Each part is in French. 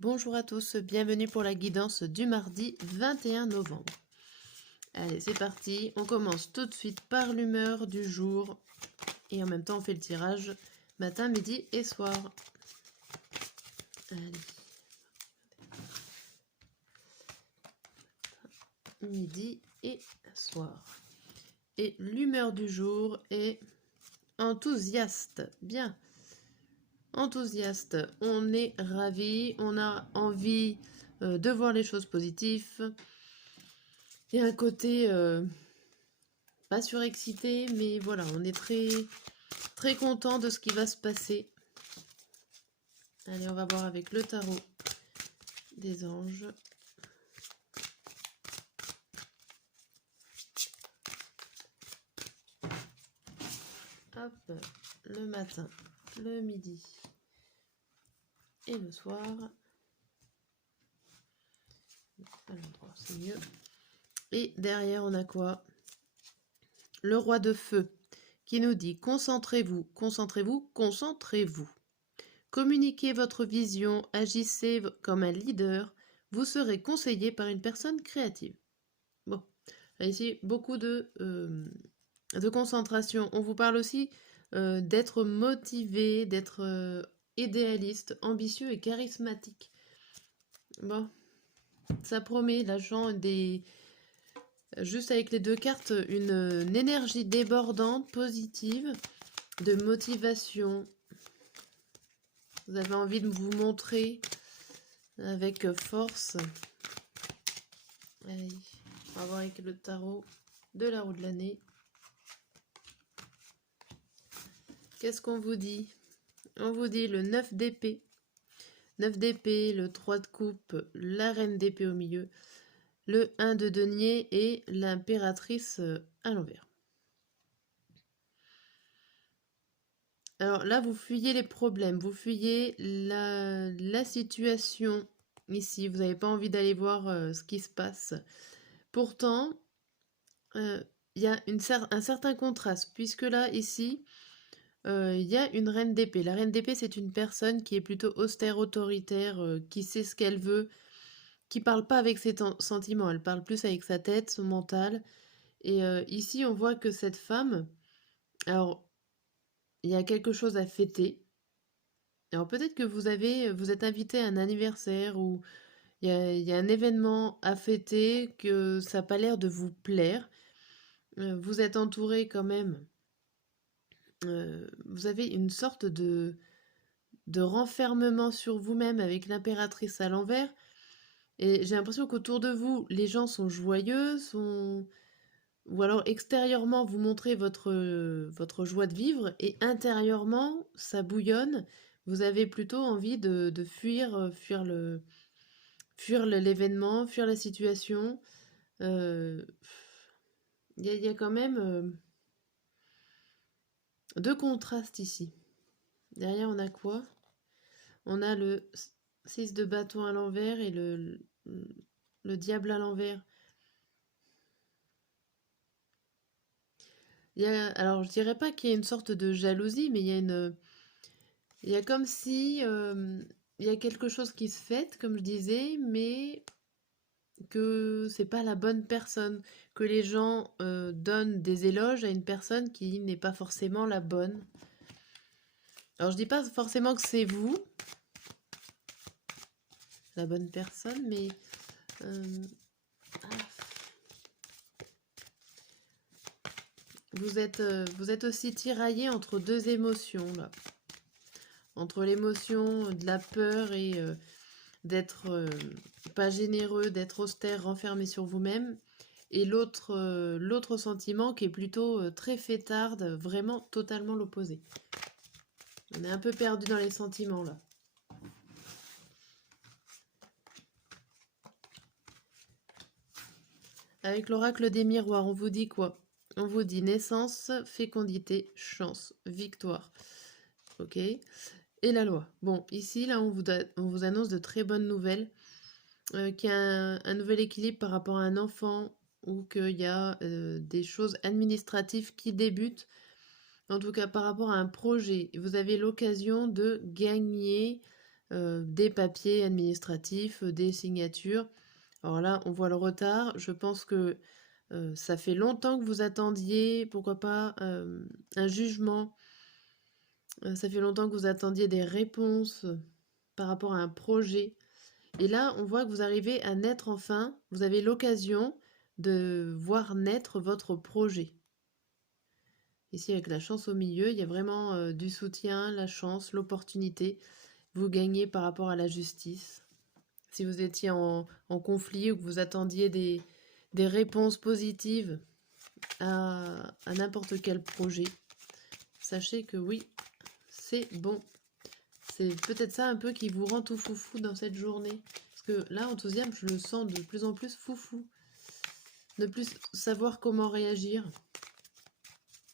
Bonjour à tous, bienvenue pour la guidance du mardi 21 novembre. Allez, c'est parti, on commence tout de suite par l'humeur du jour et en même temps on fait le tirage matin, midi et soir. Allez. Midi et soir. Et l'humeur du jour est enthousiaste. Bien. Enthousiaste. On est ravi, on a envie de voir les choses positives. Il y a un côté pas surexcité, mais voilà, on est très content de ce qui va se passer. Allez, on va voir avec le tarot des anges. Hop, le matin, le midi et le soir. À l'endroit, c'est mieux. Et derrière, on a quoi? Le roi de feu qui nous dit concentrez-vous, concentrez-vous, concentrez-vous. Communiquez votre vision, agissez comme un leader. Vous serez conseillé par une personne créative. Bon, ici, beaucoup de concentration. On vous parle aussi d'être motivé, d'être idéaliste, ambitieux et charismatique. Bon, ça promet, l'agent des... Juste avec les deux cartes, une énergie débordante, positive, de motivation. Vous avez envie de vous montrer avec force. Allez, on va voir avec le tarot de la roue de l'année. Qu'est-ce qu'on vous dit? On vous dit le 9 d'épée. 9 d'épée, le 3 de coupe, la reine d'épée au milieu, le 1 de denier et l'impératrice à l'envers. Alors là, vous fuyez les problèmes, vous fuyez la situation ici. Vous n'avez pas envie d'aller voir ce qui se passe. Pourtant, il y a un certain contraste, puisque là, ici, il y a une reine d'épée. La reine d'épée, c'est une personne qui est plutôt austère, autoritaire, qui sait ce qu'elle veut, qui parle pas avec ses sentiments, elle parle plus avec sa tête, son mental. Et ici, on voit que cette femme, alors, il y a quelque chose à fêter. Alors peut-être que vous êtes invité à un anniversaire ou il y a un événement à fêter, que ça n'a pas l'air de vous plaire. Vous êtes entouré quand même. Vous avez une sorte de renfermement sur vous-même avec l'impératrice à l'envers. Et j'ai l'impression qu'autour de vous, les gens sont joyeux, ou alors extérieurement, vous montrez votre joie de vivre, et intérieurement, ça bouillonne. Vous avez plutôt envie de fuir l'événement, fuir la situation. Il y a quand même deux contrastes ici. Derrière, on a quoi? On a le 6 de bâton à l'envers et le diable à l'envers. Alors, je dirais pas qu'il y a une sorte de jalousie, mais il y a comme si il y a quelque chose qui se fait, comme je disais, mais que c'est pas la bonne personne, que les gens donnent des éloges à une personne qui n'est pas forcément la bonne. Alors, je dis pas forcément que c'est vous, la bonne personne, mais ah, vous êtes aussi tiraillé entre deux émotions là. Entre l'émotion de la peur et d'être pas généreux, d'être austère, renfermé sur vous-même, et l'autre sentiment qui est plutôt très fêtarde, vraiment totalement l'opposé. On est un peu perdu dans les sentiments là. Avec l'oracle des miroirs, on vous dit quoi? On vous dit naissance, fécondité, chance, victoire. Ok? Et la loi. Bon, ici, là, on vous annonce de très bonnes nouvelles. Qu'il y a un nouvel équilibre par rapport à un enfant ou qu'il y a des choses administratives qui débutent. En tout cas, par rapport à un projet, vous avez l'occasion de gagner des papiers administratifs, des signatures. Alors là, on voit le retard. Je pense que ça fait longtemps que vous attendiez, pourquoi pas, un jugement. Ça fait longtemps que vous attendiez des réponses par rapport à un projet. Et là, on voit que vous arrivez à naître enfin. Vous avez l'occasion de voir naître votre projet. Ici, avec la chance au milieu, il y a vraiment du soutien, la chance, l'opportunité. Vous gagnez par rapport à la justice. Si vous étiez en conflit ou que vous attendiez des réponses positives à n'importe quel projet, sachez que oui, c'est bon. C'est peut-être ça un peu qui vous rend tout foufou dans cette journée. Parce que là, en 12e, je le sens de plus en plus foufou. Ne plus savoir comment réagir.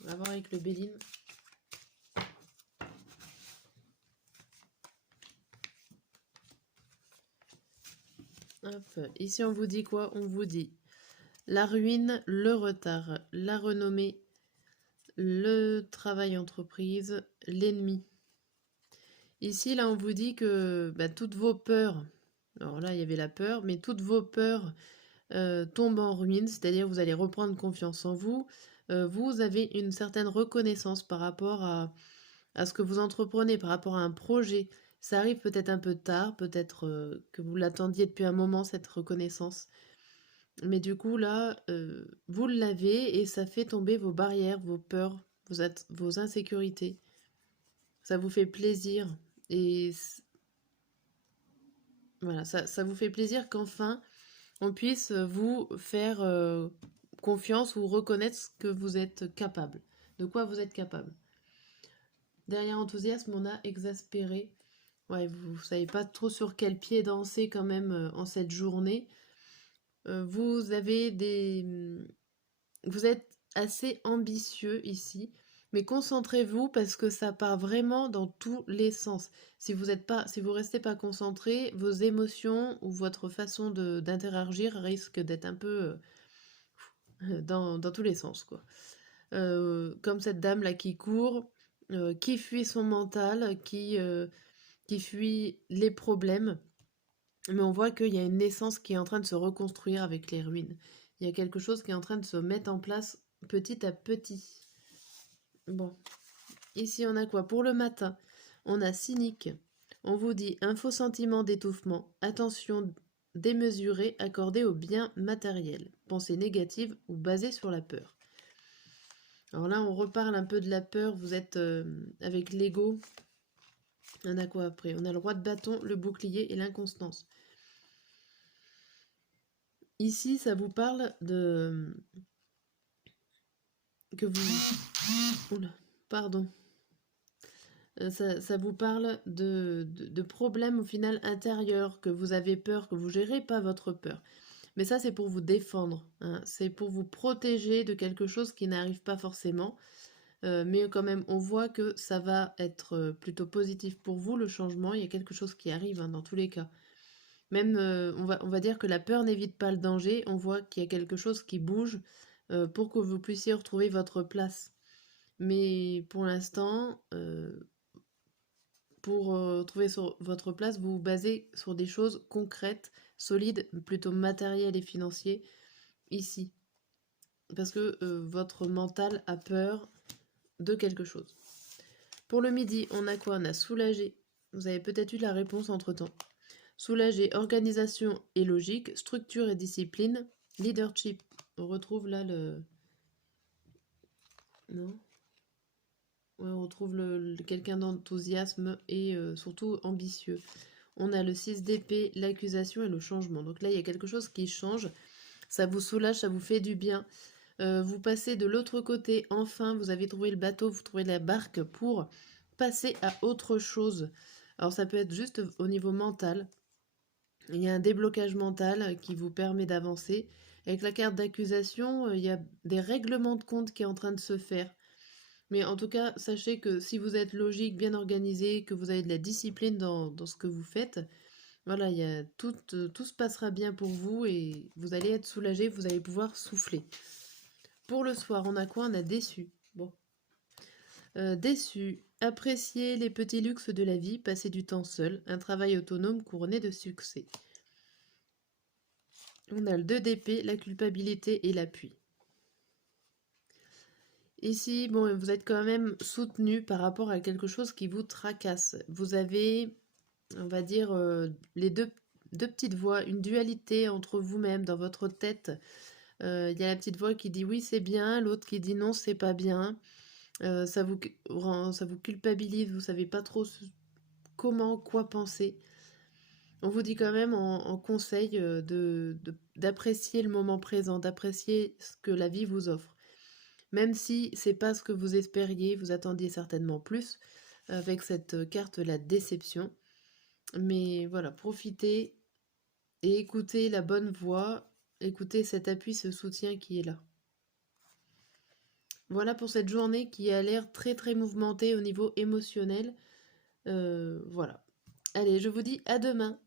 On va voir avec le Béline. Hop. Ici, on vous dit quoi? On vous dit la ruine, le retard, la renommée, le travail entreprise, l'ennemi. Ici, là, on vous dit que toutes vos peurs, alors là, il y avait la peur, mais toutes vos peurs tombent en ruine, c'est-à-dire vous allez reprendre confiance en vous. Vous avez une certaine reconnaissance par rapport à ce que vous entreprenez, par rapport à un projet. Ça arrive peut-être un peu tard, peut-être que vous l'attendiez depuis un moment, cette reconnaissance. Mais du coup, là, vous l'avez et ça fait tomber vos barrières, vos peurs, vos insécurités. Ça vous fait plaisir. Et voilà, ça vous fait plaisir qu'enfin, on puisse vous faire confiance ou reconnaître ce que vous êtes capable. De quoi vous êtes capable. Derrière enthousiasme, on a exaspéré. Ouais, vous savez pas trop sur quel pied danser quand même en cette journée. Vous avez vous êtes assez ambitieux ici, mais concentrez-vous parce que ça part vraiment dans tous les sens. Si vous restez pas concentré, vos émotions ou votre façon d'interagir risque d'être un peu dans tous les sens, quoi. Comme cette dame là qui court, qui fuit son mental, qui fuit les problèmes. Mais on voit qu'il y a une naissance qui est en train de se reconstruire avec les ruines. Il y a quelque chose qui est en train de se mettre en place petit à petit. Bon, ici on a quoi? Pour le matin, on a cynique. On vous dit un faux sentiment d'étouffement. Attention démesurée accordée au bien matériel. Pensée négative ou basée sur la peur. Alors là, on reparle un peu de la peur. Vous êtes avec l'ego. On a quoi après? On a le roi de bâton, le bouclier et l'inconstance. Ici, ça vous parle de... que vous... Oula, pardon. Ça vous parle de problèmes au final intérieurs, que vous avez peur, que vous gérez pas votre peur. Mais ça, c'est pour vous défendre. Hein. C'est pour vous protéger de quelque chose qui n'arrive pas forcément. Mais quand même, on voit que ça va être plutôt positif pour vous, le changement. Il y a quelque chose qui arrive dans tous les cas. Même, on va dire que la peur n'évite pas le danger. On voit qu'il y a quelque chose qui bouge pour que vous puissiez retrouver votre place. Mais pour l'instant, pour trouver votre place, vous vous basez sur des choses concrètes, solides, plutôt matérielles et financières, ici. Parce que votre mental a peur de quelque chose. Pour le midi, on a quoi? On a soulagé. Vous avez peut-être eu la réponse entre-temps. Soulagé, organisation et logique, structure et discipline, leadership. On retrouve là le... Non? Ouais, on retrouve quelqu'un d'enthousiasme et surtout ambitieux. On a le 6 d'épée, l'accusation et le changement. Donc là, il y a quelque chose qui change. Ça vous soulage, ça vous fait du bien. Vous passez de l'autre côté. Enfin, vous avez trouvé le bateau, vous trouvez la barque pour passer à autre chose. Alors ça peut être juste au niveau mental. Il y a un déblocage mental qui vous permet d'avancer. Avec la carte d'accusation, il y a des règlements de compte qui est en train de se faire. Mais en tout cas, sachez que si vous êtes logique, bien organisé, que vous avez de la discipline dans ce que vous faites, voilà, tout se passera bien pour vous et vous allez être soulagé, vous allez pouvoir souffler. Pour le soir, on a quoi? On a déçu. Bon. Déçu, Appréciez les petits luxes de la vie, passez du temps seul, un travail autonome couronné de succès. On a le 2 d'épée, la culpabilité et l'appui. Ici, bon, vous êtes quand même soutenu par rapport à quelque chose qui vous tracasse. Vous avez, on va dire, les deux petites voix, une dualité entre vous-même dans votre tête. Il y a la petite voix qui dit oui, c'est bien, l'autre qui dit non, c'est pas bien. Ça vous culpabilise, vous savez pas trop comment, quoi penser. On vous dit quand même en conseil d'apprécier le moment présent, d'apprécier ce que la vie vous offre. Même si c'est pas ce que vous espériez, vous attendiez certainement plus avec cette carte, la déception. Mais voilà, profitez et écoutez la bonne voix, écoutez cet appui, ce soutien qui est là. Voilà pour cette journée qui a l'air très très mouvementée au niveau émotionnel. Voilà. Allez, je vous dis à demain.